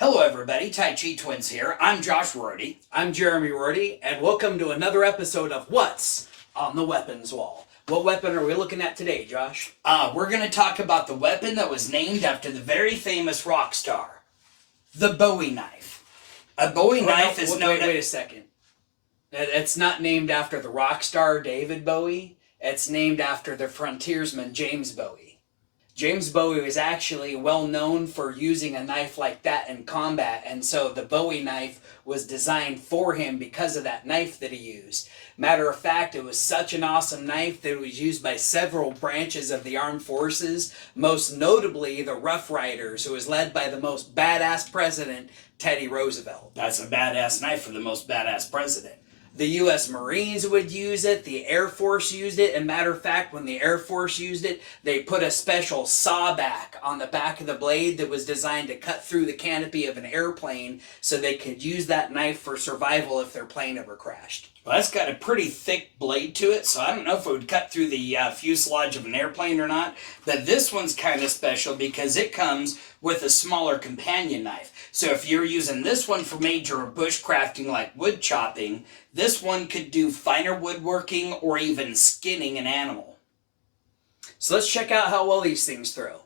Hello everybody, Tai Chi Twins here. I'm Josh Rorty. I'm Jeremy Rorty, and welcome to another episode of What's on the Weapons Wall. What weapon are we looking at today, Josh? We're going to talk about the weapon that was named after the very famous rock star, the Bowie Knife. A Bowie knife is known... Wait a second. It's not named after the rock star David Bowie. It's named after the frontiersman James Bowie. James Bowie was actually well known for using a knife like that in combat, and so the Bowie knife was designed for him because of that knife that he used. Matter of fact, it was such an awesome knife that it was used by several branches of the armed forces, most notably the Rough Riders, who was led by the most badass president, Teddy Roosevelt. That's a badass knife for the most badass president. The U.S. Marines would use it, the Air Force used it, and matter of fact, when the Air Force used it, they put a special sawback on the back of the blade that was designed to cut through the canopy of an airplane so they could use that knife for survival if their plane ever crashed. Well, that's got a pretty thick blade to it, so I don't know if it would cut through the fuselage of an airplane or not, but this one's kind of special because it comes with a smaller companion knife. So if you're using this one for major bushcrafting like wood chopping, this one could do finer woodworking or even skinning an animal. So let's check out how well these things throw.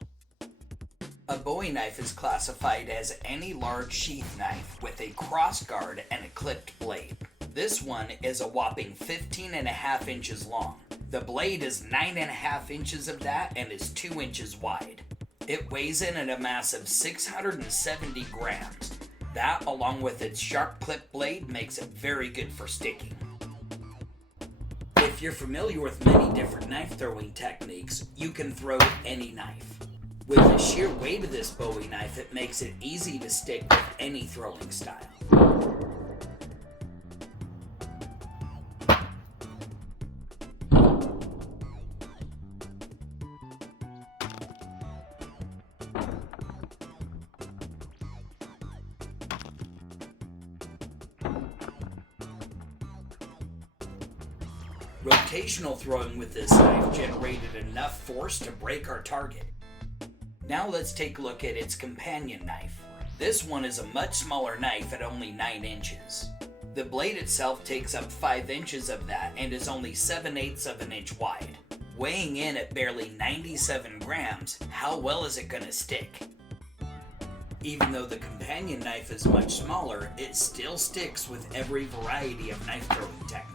A Bowie knife is classified as any large sheath knife with a crossguard and a clipped blade. This one is a whopping 15.5 inches long. The blade is 9.5 inches of that and is 2 inches wide. It weighs in at a massive 670 grams. That, along with its sharp clip blade, makes it very good for sticking. If you're familiar with many different knife throwing techniques, you can throw any knife. With the sheer weight of this Bowie knife, it makes it easy to stick with any throwing style. Rotational throwing with this knife generated enough force to break our target. Now let's take a look at its companion knife. This one is a much smaller knife at only 9 inches. The blade itself takes up 5 inches of that and is only 7/8 of an inch wide. Weighing in at barely 97 grams, how well is it going to stick? Even though the companion knife is much smaller, it still sticks with every variety of knife throwing technique.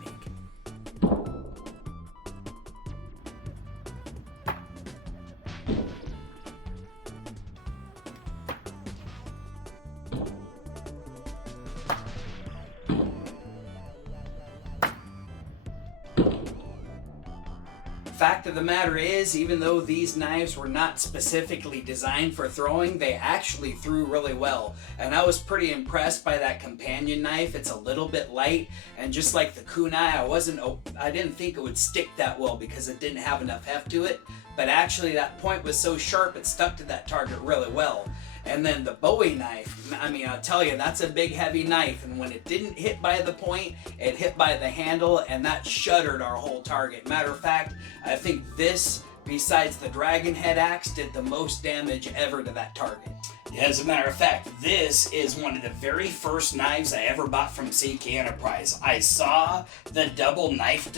Fact of the matter is, even though these knives were not specifically designed for throwing, they actually threw really well. And I was pretty impressed by that companion knife. It's a little bit light, and just like the kunai, I didn't think it would stick that well because it didn't have enough heft to it. But actually that point was so sharp it stuck to that target really well. And then the Bowie knife, I mean, I'll tell you, that's a big heavy knife, and when it didn't hit by the point, it hit by the handle, and that shuttered our whole target. Matter of fact, I think this, besides the Dragon Head axe, did the most damage ever to that target. As a matter of fact, this is one of the very first knives I ever bought from CK Enterprise. I saw the double knife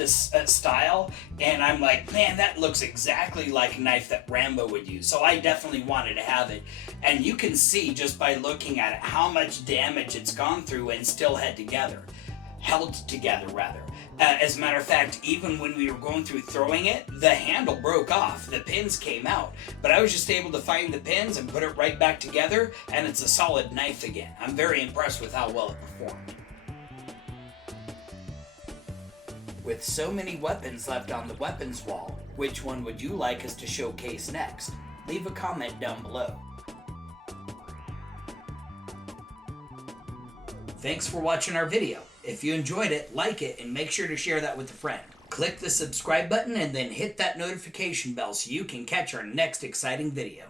style, and I'm like, man, that looks exactly like a knife that Rambo would use. So I definitely wanted to have it. And you can see just by looking at it how much damage it's gone through and still held together. As a matter of fact, even when we were going through throwing it, the handle broke off. The pins came out. But I was just able to find the pins and put it right back together, and it's a solid knife again. I'm very impressed with how well it performed. With so many weapons left on the weapons wall, which one would you like us to showcase next? Leave a comment down below. Thanks for watching our video. If you enjoyed it, like it, and make sure to share that with a friend. Click the subscribe button and then hit that notification bell so you can catch our next exciting video.